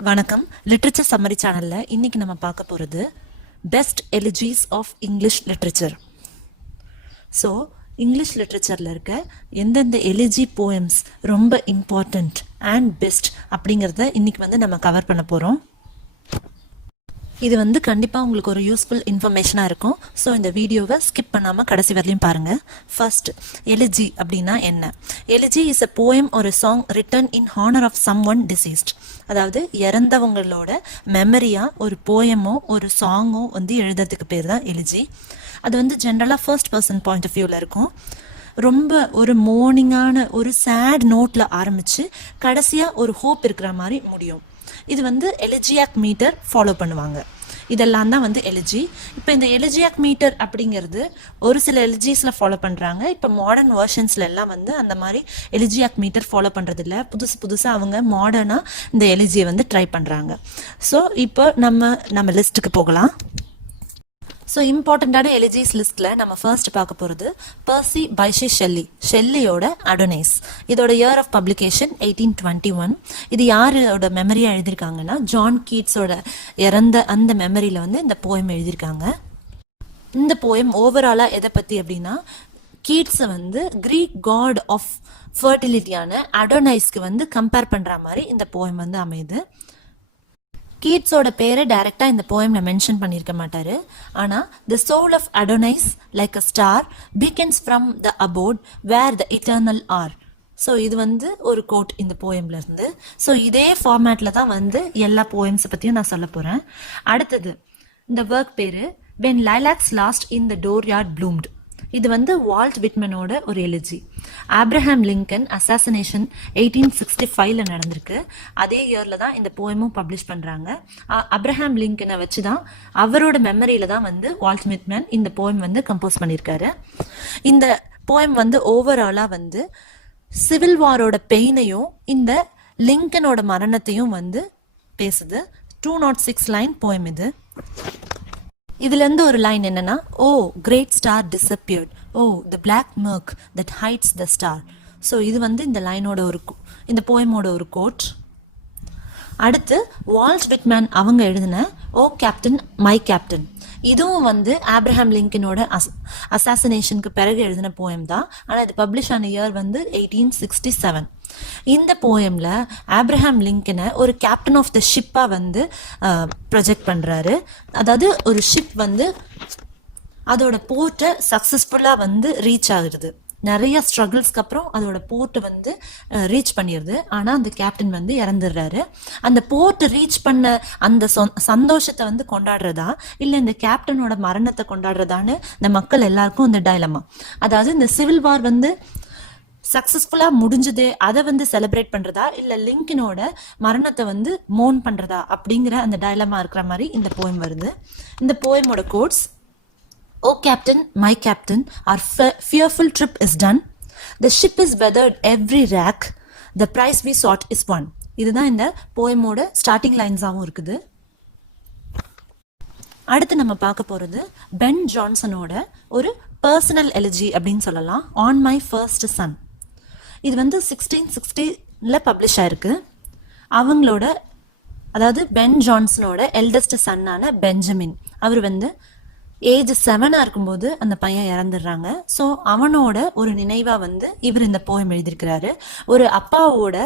வணக்கம். Literature summary சேனலில் இன்றைக்கி நம்ம பார்க்க போகிறது best elegies of English literature. So English லிட்ரேச்சரில் இருக்க எந்தெந்த எலிஜி போயம்ஸ் ரொம்ப இம்பார்ட்டண்ட் அண்ட் பெஸ்ட் அப்படிங்கிறத இன்றைக்கி நம்ம கவர் பண்ண போகிறோம். இது கண்டிப்பாக உங்களுக்கு ஒரு யூஸ்ஃபுல் இன்ஃபர்மேஷனாக இருக்கும். ஸோ இந்த வீடியோவை ஸ்கிப் பண்ணாமல் கடைசி வரலையும் பாருங்கள். ஃபர்ஸ்ட், எலிஜி அப்படின்னா என்ன? எலிஜி இஸ் அ போயம் ஒரு song written in honour of someone deceased. அதாவது இறந்தவங்களோட மெமரியாக ஒரு போயமோ ஒரு சாங்கோ எழுதுறதுக்கு பேர் தான் எலிஜி. அது ஜென்ரலாக ஃபர்ஸ்ட் பர்சன் பாயிண்ட் ஆஃப் வியூவில் இருக்கும். ரொம்ப ஒரு மோர்னிங்கான ஒரு சேட் நோட்டில் ஆரம்பித்து கடைசியாக ஒரு ஹோப் இருக்கிற மாதிரி முடியும். இது எலிஜியாக் மீட்டர் ஃபாலோ பண்ணுவாங்க. இதெல்லாம் தான் எலிஜி. இப்போ இந்த எலிஜியாக் மீட்டர் அப்படிங்கிறது ஒரு சில எலிஜிஸில் ஃபாலோ பண்ணுறாங்க. இப்போ மாடர்ன் வேர்ஷன்ஸ்ல எல்லாம் அந்த மாதிரி எலிஜியாக் மீட்டர் ஃபாலோ பண்ணுறதில்ல. புதுசாக அவங்க மாடர்னாக இந்த எலிஜியை ட்ரை பண்ணுறாங்க. ஸோ இப்போ நம்ம லிஸ்ட்டுக்கு போகலாம். ஸோ இம்பார்ட்டண்ட்டான எலிஜிஸ் லிஸ்ட்டில் நம்ம ஃபர்ஸ்ட் பார்க்க போகிறது பர்சி பைஷி ஷெல்லியோட அடோனைஸ். இதோட இயர் ஆஃப் பப்ளிகேஷன் 1821. இது யாரோட மெமரியாக எழுதியிருக்காங்கன்னா ஜான் கீட்ஸோட இறந்த அந்த மெமரியில் இந்த போயம் எழுதியிருக்காங்க. இந்த போயம் ஓவராலாக எதை பற்றி அப்படின்னா கீட்ஸை கிரீக் காட் ஆஃப் ஃபர்டிலிட்டியான அடோனைஸ்க்கு கம்பேர் பண்ணுற மாதிரி இந்த போயம் அமையுது. கீட்ஸோட பேரை டைரக்டாக இந்த போயமில் மென்ஷன் பண்ணியிருக்க மாட்டார். ஆனால் the soul of Adonais like a star beacons from the abode where the eternal are. So இது ஒரு கோட் இந்த போயம்ல இருந்து. ஸோ இதே ஃபார்மேட்டில் தான் எல்லா போயம்ஸை பற்றியும் நான் சொல்ல போகிறேன். அடுத்தது இந்த ஒர்க் பேர் when lilacs last in the door yard bloomed. இது வால்ட் விட்மனோட ஒரு எலிஜி. ஆப்ரஹாம் லிங்கன் அசாசினேஷன் 1865 நடந்திருக்கு. அதே இயர்ல தான் இந்த போயமும் பப்ளிஷ் பண்றாங்க. அப்ரஹாம் லிங்கனை வச்சு தான் அவரோட மெமரியில தான் வால்ட் விட்மன் இந்த போயம் கம்போஸ் பண்ணியிருக்காரு. இந்த போயம் ஓவராலா சிவில் வாரோட பெயினையும் இந்த லிங்கனோட மரணத்தையும் பேசுது. 206 லைன் போயம் இது. இதுலேருந்து ஒரு லைன் என்னன்னா, O great star disappeared, O the black murk that hides the star. So இது இந்த லைனோட இந்த போயமோட ஒரு கோட். அடுத்து வால்ட் விட்மேன் அவங்க எழுதின ஓ கேப்டன் மை கேப்டன். இதுவும் ஆப்ரஹாம் லிங்கனோட அசாசினேஷனுக்கு பிறகு எழுதின போயம் தான். ஆனால் இது பப்ளிஷ் ஆன இயர் 1867. இந்த போயம்ல ஆப்ரஹாம் லிங்கனை ஒரு கேப்டன் ஆஃப் த ஷிப்பா ப்ரொஜெக்ட் பண்றாரு. அதாவது ஒரு ஷிப் அதோட போர்ட்டை சக்சஸ்ஃபுல்லா ரீச் ஆகுது. நிறைய ஸ்ட்ரகிள்ஸ்க்கு அப்புறம் அதோட போர்ட்டை ரீச் பண்ணிடுது. ஆனால் அந்த கேப்டன் இறந்துடுறாரு. அந்த போர்ட்டை ரீச் பண்ண அந்த சந்தோஷத்தை கொண்டாடுறதா இல்லை இந்த கேப்டனோட மரணத்தை கொண்டாடுறதான்னு இந்த மக்கள் எல்லாருக்கும் இந்த டைலமா. அதாவது இந்த சிவில் வார் சக்சஸ்ஃபுல்லா முடிஞ்சது அதை செலிப்ரேட் பண்றதா இல்ல லிங்கனோட மரணத்தை மோன் பண்றதா அப்படிங்கிற அந்த டைலமா இருக்கிற மாதிரி இந்த போயம் வருது. இந்த போயமோட quotes: O captain my captain, our fearful trip is done, the ship is weathered every rack, the prize we sought is won. இதுதான் இந்த போயமோட ஸ்டார்டிங் லைன்ஸாகவும் இருக்குது. அடுத்து நம்ம பார்க்க போறது பென் ஜான்சனோட ஒரு பர்சனல் எலிஜி அப்படின்னு சொல்லலாம், ஆன் மை ஃபர்ஸ்ட் சன். இது 1660 பப்ளிஷ் ஆயிருக்கு. அவங்களோட அதாவது பென் ஜான்சனோட எல்டஸ்ட் சன்னான பெஞ்சமின் அவர் ஏஜ் 7 இருக்கும்போது அந்த பையன் இறந்துடுறாங்க. ஸோ அவனோட ஒரு நினைவா இவர் இந்த போயம் எழுதியிருக்கிறாரு. ஒரு அப்பாவோட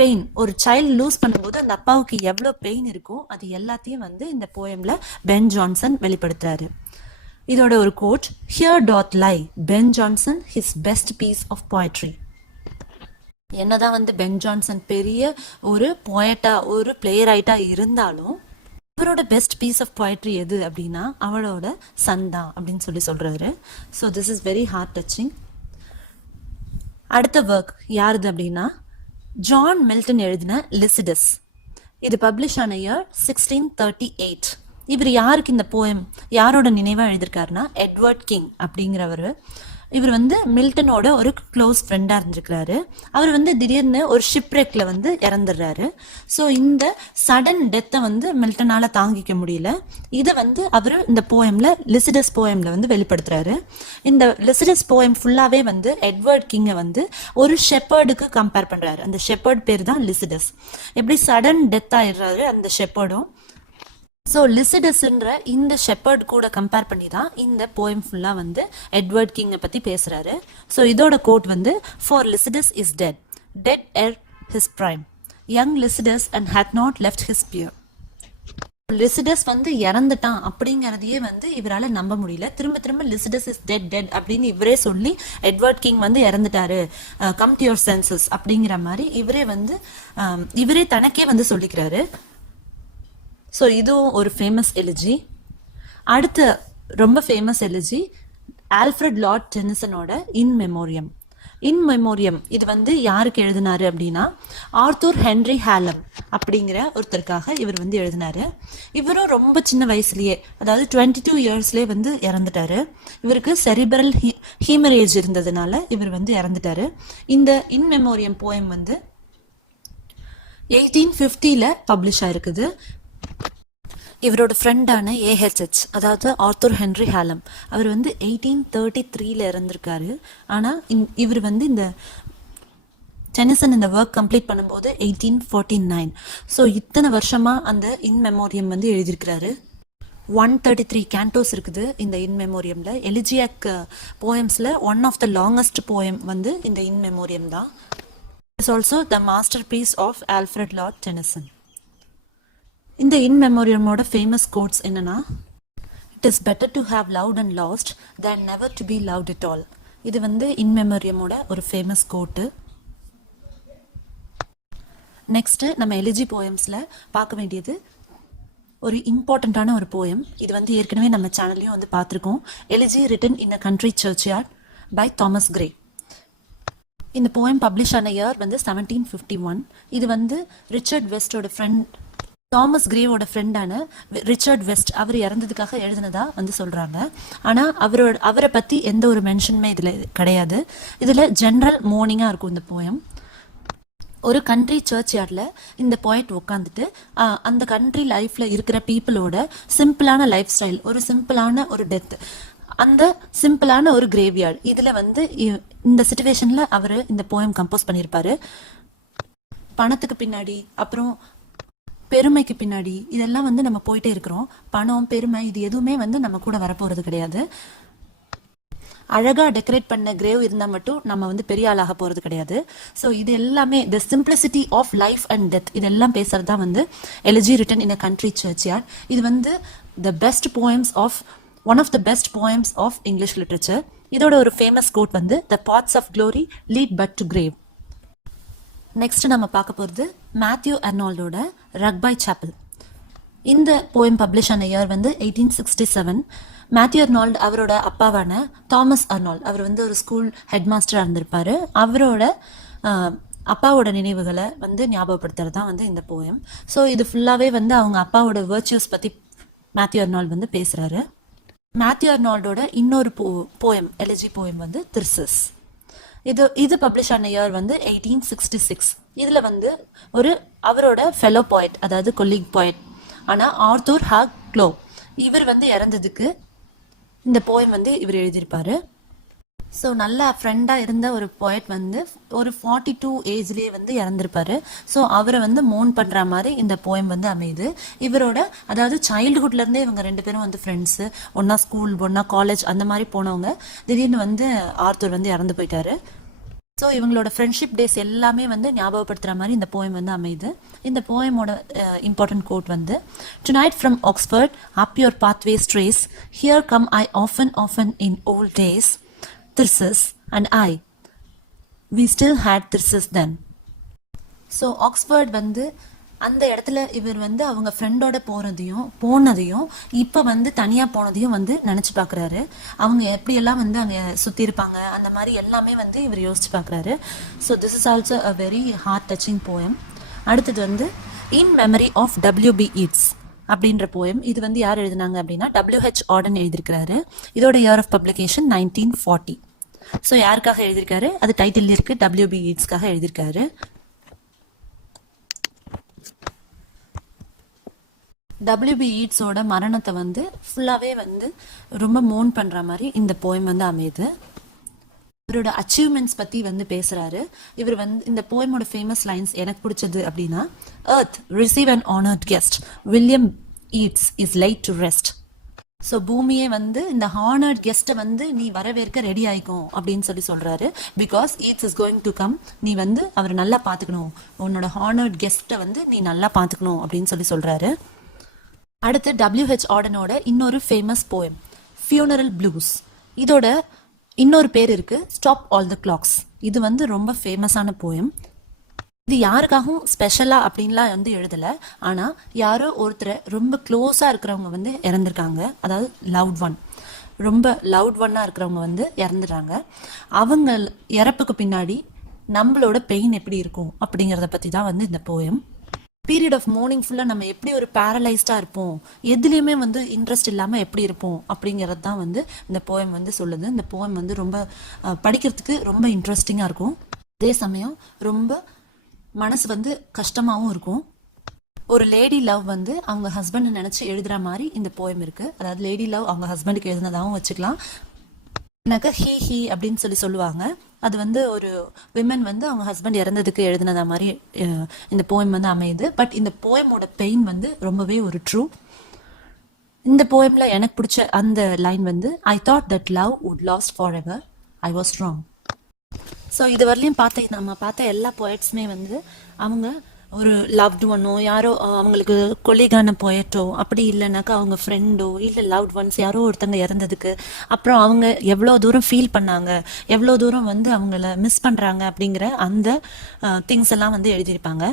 பெயின், ஒரு சைல்டு லூஸ் பண்ணும்போது அந்த அப்பாவுக்கு எவ்வளோ பெயின் இருக்கும் அது எல்லாத்தையும் இந்த போயம்ல பென் ஜான்சன் வெளிப்படுத்துறாரு. இதோட ஒரு quote: here doth lie Ben Jonson his best piece of poetry. என்னதான் பென் ஜான்சன் பெரிய ஒரு போயட்டா ஒரு பிளே ரைட்டா இருந்தாலும் அவரோட பெஸ்ட் பீஸ் ஆஃப் போயட்ரி எது அப்படின்னா அவளோட சன் தான் அப்படின்னு சொல்றாரு. So this is very heart touching. அடுத்த ஒர்க் யாருது அப்படின்னா ஜான் மில்டன் எழுதின லிசிடஸ். இது பப்ளிஷ் ஆன இயர் 1638. இவர் யாருக்கு இந்த போயம் யாரோட நினைவா எழுதியிருக்காருன்னா எட்வர்ட் கிங் அப்படிங்கிறவர் இவர் வந்து மில்டனோட ஒரு க்ளோஸ் ஃப்ரெண்டாக இருந்திருக்கிறாரு. அவர் வந்து திடீர்னு ஒரு ஷிப்ரெக்கில் வந்து இறந்துடுறாரு. ஸோ இந்த சடன் டெத்தை வந்து மில்டனால் தாங்கிக்க முடியல. இதை வந்து அவர் இந்த போயமில் லிசிடஸ் போயமில் வந்து வெளிப்படுத்துறாரு. இந்த லிசிடஸ் போயம் ஃபுல்லாகவே வந்து எட்வர்ட் கிங்கை வந்து ஒரு ஷெப்பர்டுக்கு கம்பேர் பண்ணுறாரு. அந்த ஷெப்பர்ட் பேர் தான் லிசிடஸ். எப்படி சடன் டெத் ஆயிடுறாரு அந்த ஷெப்பர்டும். ஸோ லிசிடஸ்ன்ற இந்த ஷெப்பர்ட் கூட கம்பேர் பண்ணி தான் இந்த போயம் ஃபுல்லாக வந்து எட்வர்ட் கிங்கை பற்றி பேசுகிறாரு. ஸோ இதோட கோட் வந்து for Lycidas is dead dead ere his prime young Lycidas and hath not left his peer. Lycidas வந்து இறந்துட்டான் அப்படிங்கிறதையே வந்து இவரால் நம்ப முடியல. திரும்ப திரும்ப லிசிடஸ் இஸ் டெட் டெட் அப்படின்னு இவரே சொல்லி எட்வர்ட் கிங் வந்து இறந்துட்டாரு, கம் டு யுவர் சென்சஸ் அப்படிங்கிற மாதிரி இவரே தனக்கே வந்து சொல்லிக்கிறாரு. ஸோ இதுவும் ஒரு ஃபேமஸ் எலிஜி. அடுத்த ரொம்ப ஃபேமஸ் எலிஜி ஆல்ஃப்ரட் லார்ட் டென்னிசனோட இன் மெமோரியம். இன் மெமோரியம் இது வந்து யாருக்கு எழுதினாரு அப்படின்னா ஆர்த்தர் ஹென்ரி ஹாலம் அப்படிங்கிற ஒருத்தருக்காக இவர் வந்து எழுதினாரு. இவரும் ரொம்ப சின்ன வயசுலயே, அதாவது 22 இயர்ஸ்லேயே வந்து இறந்துட்டாரு. இவருக்கு செரிபரல் ஹீமரேஜ் இருந்ததுனால இவர் வந்து இறந்துட்டாரு. இந்த இன் மெமோரியம் போயம் வந்து 1850 பப்ளிஷ் ஆயிருக்குது. இவரோட ஃப்ரெண்டான ஏஹெச்ஹெச், அதாவது ஆர்த்தர் ஹென்ரி ஹாலம், அவர் வந்து 1833 இறந்திருக்காரு. ஆனால் இவர் வந்து இந்த டென்னிசன் இந்த ஒர்க் கம்ப்ளீட் பண்ணும்போது 1849. ஸோ இத்தனை வருஷமாக அந்த இன் மெமோரியம் வந்து எழுதியிருக்கிறாரு. 133 கேண்டோஸ் இருக்குது இந்த இன் மெமோரியமில். எலிஜியாக் போயம்ஸில் one of the longest poem வந்து இந்த இன் மெமோரியம் தான். It's also the master piece of Alfred Lord Tennyson. இந்த இன் மெமோரியமோட ஃபேமஸ் கோட்ஸ் என்னன்னா, it is better to have loved and lost than never to be loved it all. இது வந்து இன் மெமோரியமோட ஒரு famous கோட்டு. Next நம்ம எலிஜி போயம்ஸில் பார்க்க வேண்டியது ஒரு இம்பார்ட்டண்ட்டான ஒரு போயம். இது வந்து ஏற்கனவே நம்ம சேனல்லையும் வந்து பார்த்துருக்கோம். Elegy written in a country churchyard by Thomas Gray. இந்த போயம் பப்ளிஷ் ஆன இயர் வந்து 1751. இது வந்து ரிச்சர்ட் வெஸ்டோட ஃப்ரெண்ட், தாமஸ் கிரேவோட ஃப்ரெண்டான ரிச்சர்ட் வெஸ்ட், அவர் இறந்ததுக்காக எழுதினதா வந்து சொல்கிறாங்க. ஆனால் அவரை பற்றி எந்த ஒரு மென்ஷனுமே இதில் கிடையாது. இதில் ஜென்ரல் மோர்னிங்காக இருக்கும் இந்த போயம். ஒரு கண்ட்ரி சர்ச் யார்டில் இந்த போயட் உட்காந்துட்டு அந்த கண்ட்ரி லைஃப்பில் இருக்கிற பீப்புளோட சிம்பிளான லைஃப் ஸ்டைல், ஒரு சிம்பிளான ஒரு டெத், அந்த சிம்பிளான ஒரு கிரேவ்யார்டு, இதில் வந்து இந்த சிச்சுவேஷனில் அவர் இந்த போயம் கம்போஸ் பண்ணியிருப்பாரு. பணத்துக்கு பின்னாடி, அப்புறம் பெருமைக்கு பின்னாடி, இதெல்லாம் வந்து நம்ம போயிட்டே இருக்கிறோம். பணம், பெருமை, இது எதுவுமே வந்து நம்ம கூட வரப்போகிறது கிடையாது. அழகாக டெக்கரேட் பண்ண கிரேவ் இருந்தால் மட்டும் நம்ம வந்து பெரிய ஆளாக போகிறது கிடையாது. ஸோ இது எல்லாமே the simplicity of life and death, இதெல்லாம் பேசுகிறது தான் வந்து எலிஜி written in a country churchyard. இது வந்து the best poems of one of the best poems of English literature. இதோட ஒரு ஃபேமஸ் கோட் வந்து the paths of glory lead but to grave. Next நம்ம பார்க்க போகிறது மேத்யூ அர்னால்டோட ரக்பை சாப்பல். இந்த போயம் பப்ளிஷ் ஆன இயர் வந்து 1867. மேத்யூ அர்னால்ட் அவரோட அப்பாவான தாமஸ் அர்னால்ட், அவர் வந்து ஒரு ஸ்கூல் ஹெட் மாஸ்டராக இருந்திருப்பார். அவரோட அப்பாவோட நினைவுகளை வந்து ஞாபகப்படுத்துறது தான் வந்து இந்த போயம். ஸோ இது ஃபுல்லாகவே வந்து அவங்க அப்பாவோட வேர்ச்சியூஸ் பற்றி மேத்யூ அர்னால்ட் வந்து பேசுகிறாரு. மேத்யூ அர்னால்டோட இன்னொரு போயம், எலிஜி போயம் வந்து திர்சஸ். இது பப்ளிஷ் ஆன இயர் வந்து 1866. இதில் வந்து அவரோட ஃபெலோ போயட், அதாவது கொலீக் போயட் ஆனால் ஆர்த்தர் ஹாக் க்ளோ, இவர் வந்து இறந்ததுக்கு இந்த போயம் வந்து இவர் எழுதியிருப்பாரு. ஸோ நல்லா ஃப்ரெண்டாக இருந்த ஒரு போயட் வந்து ஒரு 42 ஏஜ்லேயே வந்து இறந்துருப்பாரு. ஸோ அவரை வந்து மோன் பண்ணுற மாதிரி இந்த போயம் வந்து அமையுது. இவரோட, அதாவது சைல்டுஹுட்லேருந்தே இவங்க ரெண்டு பேரும் வந்து ஃப்ரெண்ட்ஸு, ஒன்றா ஸ்கூல், ஒன்றா காலேஜ், அந்த மாதிரி போனவங்க. திடீர்னு வந்து ஆர்த்தர் வந்து இறந்து போயிட்டாரு. ஸோ இவங்களோட ஃப்ரெண்ட்ஷிப் டேஸ் எல்லாமே வந்து ஞாபகப்படுத்துகிற மாதிரி இந்த போயம் வந்து அமையுது. இந்த போயமோட இம்பார்ட்டன்ட் கோட் வந்து, tonight from Oxford up your pathways strays here came I often in old days Thyrsis and I, we still had Thyrsis then. So Oxford வந்து அந்த இடத்துல இவர் வந்து அவங்க ஃப்ரெண்டோட போனதையும் இப்போ வந்து தனியாக போனதையும் வந்து நினச்சி பார்க்குறாரு. அவங்க எப்படியெல்லாம் வந்து அங்கே சுற்றி இருப்பாங்க, அந்த மாதிரி எல்லாமே வந்து இவர் யோசிச்சு பார்க்குறாரு. So this is also a very heart touching poem. அடுத்தது வந்து in memory of W.B. Yeats அப்படின்ற போயம். இது வந்து யார் எழுதினாங்க அப்படின்னா W.H. Auden எழுதியிருக்கிறாரு. இதோட இயர் ஆஃப் பப்ளிகேஷன் 1940. ஸோ யாருக்காக எழுதியிருக்காரு, அது டைட்டில் இருக்கு, டபிள்யூபி ஈட்ஸ்க்காக எழுதியிருக்காரு. டபிள்யூபி ஈட்ஸோட மரணத்தை வந்து ஃபுல்லாகவே வந்து ரொம்ப மோன் பண்ணுற மாதிரி இந்த போயம் வந்து அமையுது. இவரோட அச்சீவ்மெண்ட்ஸ் பற்றி வந்து பேசுகிறாரு. இவர் வந்து இந்த போயமோட ஃபேமஸ் லைன்ஸ் எனக்கு பிடிச்சது அப்படின்னா, earth receive an honoured guest, William eats is light to rest. So பூமியே வந்து இந்த ஹானர்ட் கெஸ்ட்டை வந்து நீ வரவேற்க ரெடி ஆயிக்கும் அப்படின்னு சொல்லி சொல்கிறாரு. Because eats is going to come, நீ வந்து அவர் நல்லா பார்த்துக்கணும், உன்னோட ஹானர்ட் கெஸ்ட்டை வந்து நீ நல்லா பார்த்துக்கணும் அப்படின்னு சொல்லி சொல்கிறாரு. அடுத்து WH ஆர்டனோட இன்னொரு ஃபேமஸ் போயம் ஃபியூனரல் ப்ளூஸ். இதோட இன்னொரு பேர் இருக்கு, ஸ்டாப் ஆல் த கிளாக்ஸ். இது வந்து ரொம்ப ஃபேமஸான போயம். இது யாருக்காகவும் ஸ்பெஷலாக அப்படின்லாம் வந்து எழுதலை, ஆனால் யாரோ ஒருத்தரை ரொம்ப க்ளோஸாக இருக்கிறவங்க வந்து இறந்துருக்காங்க, அதாவது லவ்ட் ஒன், ரொம்ப லவ்ட் ஒன்னாக இருக்கிறவங்க வந்து இறந்துடுறாங்க. அவங்க இறப்புக்கு பின்னாடி நம்மளோட பெயின் எப்படி இருக்கும் அப்படிங்கிறத பற்றி தான் வந்து இந்த போயம். பீரியட் ஆஃப் மார்னிங் ஃபுல்லாக நம்ம எப்படி ஒரு பேரலைஸ்டாக இருப்போம், எதுலேயுமே வந்து இன்ட்ரெஸ்ட் இல்லாமல் எப்படி இருப்போம் அப்படிங்கிறது தான் வந்து இந்த போயம் வந்து சொல்லுது. இந்த போயம் வந்து ரொம்ப படிக்கிறதுக்கு ரொம்ப இன்ட்ரெஸ்டிங்காக இருக்கும், அதே சமயம் ரொம்ப மனசு வந்து கஷ்டமாகவும் இருக்கும். ஒரு லேடி லவ் வந்து அவங்க ஹஸ்பண்டை நினச்சி எழுதுகிற மாதிரி இந்த போயம் இருக்குது. அதாவது லேடி லவ் அவங்க ஹஸ்பண்டுக்கு எழுதுனதாகவும் வச்சுக்கலாம். எனக்கு ஹீ அப்படின்னு சொல்லி சொல்லுவாங்க, அது வந்து ஒரு விமன் வந்து அவங்க ஹஸ்பண்ட் இறந்ததுக்கு எழுதினதா மாதிரி இந்த போயம் வந்து அமையுது. பட் இந்த போயமோட பெயின் வந்து ரொம்பவே ஒரு ட்ரூ. இந்த போயம்ல எனக்கு பிடிச்ச அந்த லைன் வந்து, I thought that love would last for ever, I was strong. So இது வரலையும் நம்ம பார்த்த எல்லா போயட்ஸுமே வந்து அவங்க ஒரு லவ்டு ஒன்னோ, யாரோ அவங்களுக்கு கொலிகான போயட்டோ, அப்படி இல்லைனாக்கா அவங்க ஃப்ரெண்டோ, இல்லை லவ்ட் ஒன்ஸ் யாரோ ஒருத்தங்க இறந்ததுக்கு அப்புறம் அவங்க எவ்வளோ தூரம் ஃபீல் பண்ணாங்க, எவ்வளோ தூரம் வந்து அவங்கள மிஸ் பண்ணுறாங்க அப்படிங்கிற அந்த திங்ஸ் எல்லாம் வந்து எழுதியிருப்பாங்க.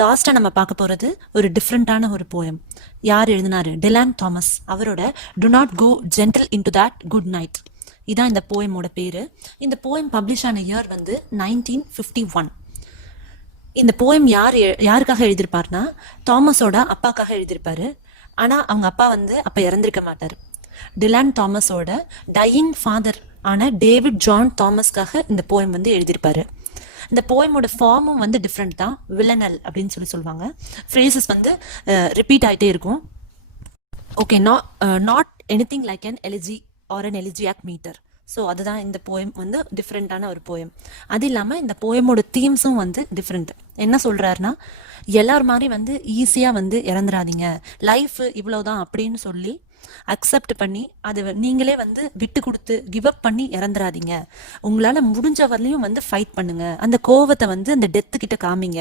லாஸ்ட்டாக நம்ம பார்க்க போகிறது ஒரு டிஃப்ரெண்ட்டான ஒரு போயம். யார் எழுதினாரு? Dylan Thomas. அவரோட do not go gentle into that good night, இதான் இந்த போயமோட பேர். இந்த போயம் பப்ளிஷ் ஆன இயர் வந்து 1951. இந்த போயம் யாருக்காக எழுதியிருப்பார்னா, தாமஸோட அப்பாக்காக எழுதியிருப்பாரு. ஆனால் அவங்க அப்பா வந்து அப்போ இறந்திருக்க மாட்டார். டிலான் தாமஸோட டையிங் ஃபாதர் ஆன டேவிட் ஜான் தாமஸ்க்காக இந்த போயம் வந்து எழுதியிருப்பாரு. இந்த போயமோட ஃபார்மும் வந்து டிஃப்ரெண்ட் தான், வில்லனல் அப்படின்னு சொல்லுவாங்க. ஃப்ரேசஸ் வந்து ரிப்பீட் ஆகிட்டே இருக்கும். Okay, not anything like an elegy or an elegiac metre. So அதுதான் இந்த போயம் வந்து டிஃப்ரெண்ட்டான ஒரு போயம். அது இல்லாமல் இந்த போயமோட தீம்ஸும் வந்து டிஃப்ரெண்ட். என்ன சொல்கிறாருன்னா, எல்லார் மாதிரி வந்து ஈஸியாக வந்து இறந்துடாதீங்க, லைஃப் இவ்வளோதான் அப்படின்னு சொல்லி அக்செப்ட் பண்ணி அதை நீங்களே வந்து விட்டு கொடுத்து கிவ் அப் பண்ணி இறந்துடாதீங்க. உங்களால் முடிஞ்ச வரலையும் வந்து ஃபைட் பண்ணுங்க, அந்த கோவத்தை வந்து அந்த டெத்து கிட்ட காமிங்க,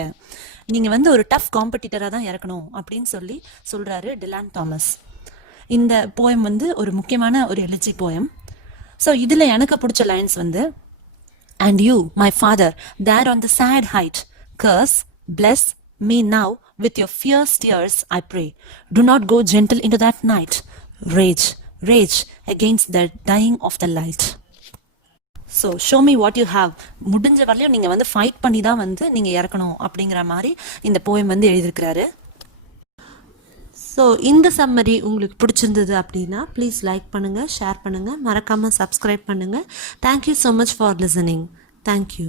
நீங்கள் வந்து ஒரு டஃப் காம்படிட்டராக தான் இறக்கணும் அப்படின்னு சொல்லி சொல்கிறாரு டிலான் தாமஸ். இந்த போயம் வந்து ஒரு முக்கியமான ஒரு எலிஜி போயம். ஸோ இதில் எனக்கு பிடிச்ச லைன்ஸ் வந்து, and you, my father, there on the sad height, curse, bless me now with your fierce tears, I pray. Do not go gentle into that night. Rage, rage against the dying of the light. So show me what you have, முடிஞ்ச வரலையும் நீங்கள் வந்து fight பண்ணி தான் வந்து நீங்கள் இறக்கணும் அப்படிங்கிற மாதிரி இந்த போயம் வந்து எழுதியிருக்கிறாரு. ஸோ இந்த சம்மரி உங்களுக்கு பிடிச்சிருந்தது அப்படின்னா ப்ளீஸ் லைக் பண்ணுங்கள், ஷேர் பண்ணுங்கள், மறக்காமல் சப்ஸ்கிரைப் பண்ணுங்கள். Thank you so much for listening. Thank you.